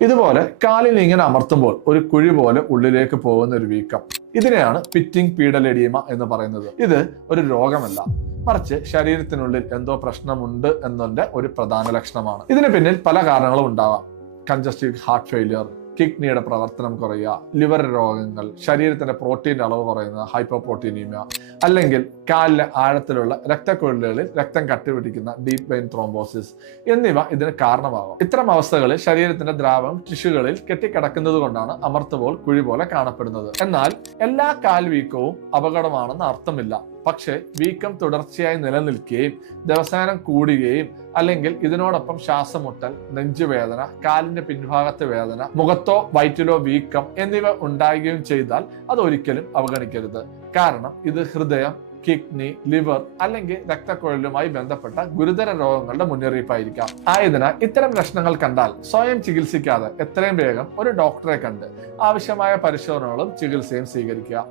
ഇതുപോലെ കാലിൽ ഇങ്ങനെ അമർത്തുമ്പോൾ ഒരു കുഴി പോലെ ഉള്ളിലേക്ക് പോകുന്ന ഒരു വീക്കം, ഇതിനെയാണ് പിറ്റിംഗ് പീഡലെഡിയമ എന്ന് പറയുന്നത്. ഇത് ഒരു രോഗമല്ല, മറിച്ച് ശരീരത്തിനുള്ളിൽ എന്തോ പ്രശ്നമുണ്ട് എന്നതിന്റെ ഒരു പ്രധാന ലക്ഷണമാണ്. ഇതിന് പിന്നിൽ പല കാരണങ്ങളും ഉണ്ടാവാം. കൺജസ്റ്റീവ് ഹാർട്ട് ഫെയിലിയർ, കിഡ്നിയുടെ പ്രവർത്തനം കുറയുക, ലിവർ രോഗങ്ങൾ, ശരീരത്തിന്റെ പ്രോട്ടീന്റെ അളവ് കുറയുന്ന ഹൈപ്പോപ്രോട്ടീനീമിയ, അല്ലെങ്കിൽ കാലിലെ ആഴത്തിലുള്ള രക്തക്കുഴലുകളിൽ രക്തം കട്ടിപിടിക്കുന്ന ഡീപ്പ് വെയിൻ ത്രോംബോസിസ് എന്നിവ ഇതിന് കാരണമാകും. ഇത്തരം അവസ്ഥകളിൽ ശരീരത്തിന്റെ ദ്രാവകം ടിഷ്യൂകളിൽ കെട്ടിക്കിടക്കുന്നത് കൊണ്ടാണ് അമർത്തുമ്പോൾ കുഴി പോലെ കാണപ്പെടുന്നത്. എന്നാൽ എല്ലാ കാൽ വീക്കവും അപകടമാണെന്ന് അർത്ഥമില്ല. പക്ഷേ വീക്കം തുടർച്ചയായി നിലനിൽക്കുകയും ദിവസേനം കൂടുകയും അല്ലെങ്കിൽ ഇതിനോടൊപ്പം ശ്വാസമുട്ടൽ, നെഞ്ചുവേദന, കാലിന്റെ പിൻഭാഗത്തെ വേദന, മുഖത്തോ വയറ്റിലോ വീക്കം എന്നിവ ഉണ്ടാകുകയും ചെയ്താൽ അത് ഒരിക്കലും അവഗണിക്കരുത്. കാരണം ഇത് ഹൃദയം, കിഡ്നി, ലിവർ അല്ലെങ്കിൽ രക്തക്കുഴലുമായി ബന്ധപ്പെട്ട ഗുരുതര രോഗങ്ങളുടെ മുന്നറിയിപ്പായിരിക്കാം. ആയതിനാൽ ഇത്തരം ലക്ഷണങ്ങൾ കണ്ടാൽ സ്വയം ചികിത്സിക്കാതെ എത്രയും വേഗം ഒരു ഡോക്ടറെ കണ്ട് ആവശ്യമായ പരിശോധനകളും ചികിത്സയും സ്വീകരിക്കുക.